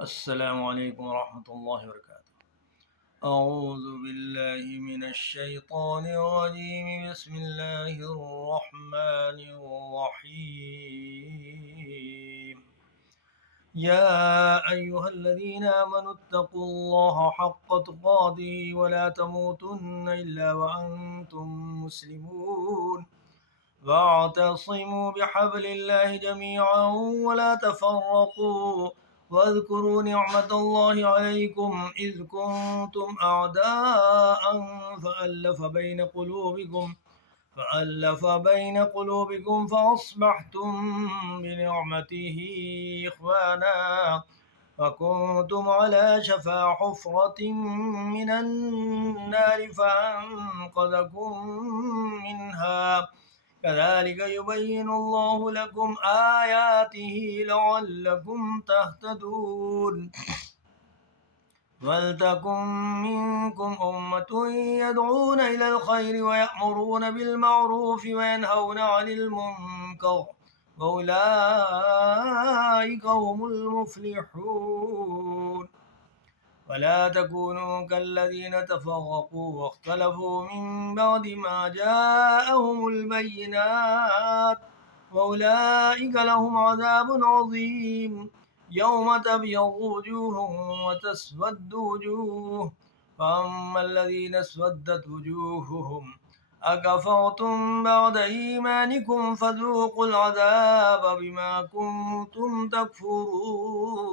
السلام عليكم ورحمة الله وبركاته. أعوذ بالله من الشيطان الرجيم. بسم الله الرحمن الرحيم. يا أيها الذين آمنوا اتقوا الله حق تقاته ولا تموتن إلا وأنتم مسلمون، واعتصموا بحبل الله جميعا ولا تفرقوا، واذكروا نعمة الله عليكم إذ كنتم أعداء فألف بين قلوبكم فأصبحتم بنعمته إخوانا، وكنتم على شفا حفرة من النار فأنقذكم منها. كذلك يبين الله لكم آياته لعلكم تهتدون. ولتكن منكم أمة يدعون إلى الخير ويأمرون بالمعروف وينهون عن المنكر، وأولئك هم المفلحون. ولا تكونوا كالذين تفرقوا واختلفوا من بعد ما جاءهم البينات، وأولئك لهم عذاب عظيم. يوم تبيض وجوه وتسود وجوه، فأما الذين اسودت وجوههم أكفرتم بعد إيمانكم فذوقوا العذاب بما كنتم تكفرون.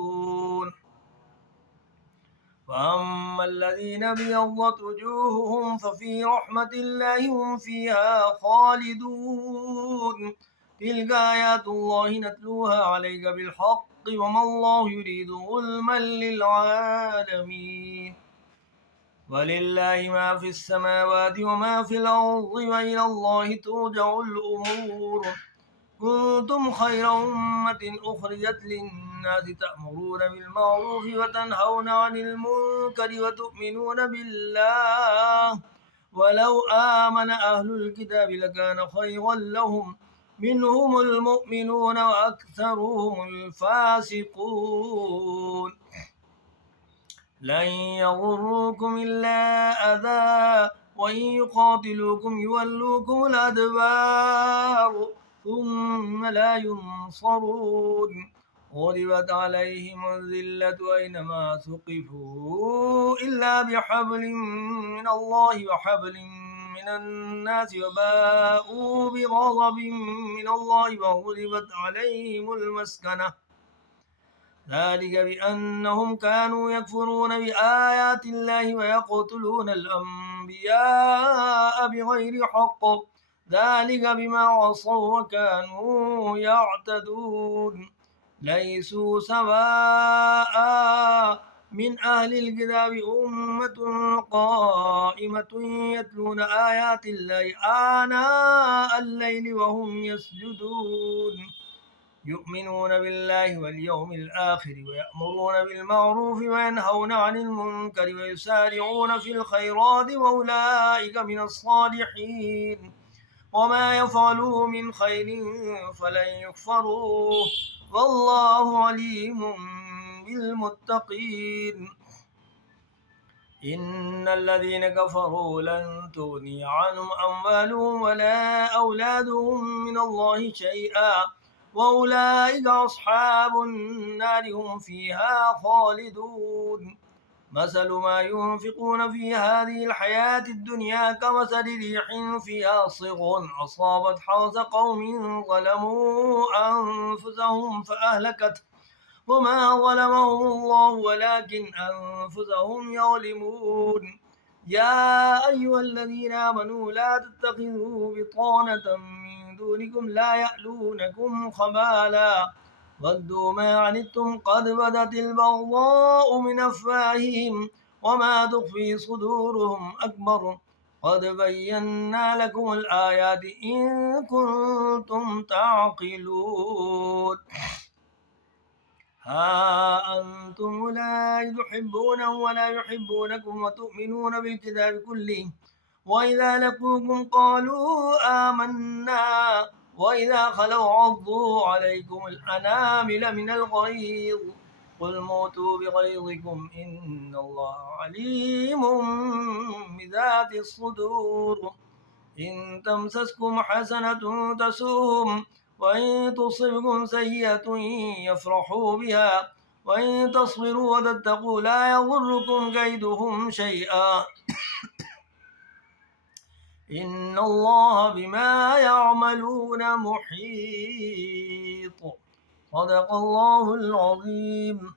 وأما الذين ابيضت وجوههم ففي رحمة الله هم فيها خالدون. تلك آيات الله نتلوها عليك بالحق وما الله يريد ظلما للعالمين. ولله ما في السماوات وما في الأرض وإلى الله ترجع الأمور. كنتم خير أمة أخرجت للناس تأمرون بالمعروف وتنهون عن المنكر وتؤمنون بالله، ولو آمن أهل الكتاب لكان خيرا لهم، منهم المؤمنون وأكثرهم الفاسقون. لن يضروكم إلا أذى، وإن يقاتلوكم يولوكم الأدبار ثم لا ينصرون. غلبت عليهم الذلة أينما ثقفوا إلا بحبل من الله وحبل من الناس، وباءوا بغضب من الله وغلبت عليهم المسكنة. ذلك بأنهم كانوا يكفرون بآيات الله ويقتلون الأنبياء بغير حق، ذلك بما عصوا وكانوا يعتدون. ليسوا سواء من أهل الكتاب أمة قائمة يتلون آيات الله آناء الليل وهم يسجدون، يؤمنون بالله واليوم الآخر ويأمرون بالمعروف وينهون عن المنكر ويسارعون في الخيرات، وأولئك من الصالحين. وما يفعلوا من خير فلن يكفروه، والله عليم بالمتقين. إن الذين كفروا لن تغني عنهم أموالهم ولا أولادهم من الله شيئا، وأولئك أصحاب النار هم فيها خالدون. مثل ما ينفقون في هذه الحياة الدنيا كمثل ريح فيها صر أصابت حرث قوم ظلموا أنفسهم فأهلكته، وما ظلمهم الله ولكن أنفسهم يظلمون. يا أيها الذين آمنوا لا تتخذوا بطانة من دونكم لا يألونكم خبالا ودوا ما عنتم قد بدت البغضاء من أفواههم وما تخفي صدورهم أكبر، قد بينا لكم الآيات إن كنتم تعقلون. ها أنتم أولئك تحبونهم ولا يحبونكم وتؤمنون بالكتاب كله، وإذا لقوكم قالوا آمنا وإذا خلوا عضوا عليكم الأنامل من الغيظ، قل موتوا بغيظكم إن الله عليم بذات الصدور إن تمسسكم حسنة تسؤهم وإن تصبكم سيئة يفرحوا بها وإن تصبروا وتتقوا لا يضركم كيدهم شيئا إن الله بما يعملون محيط. صدق الله العظيم.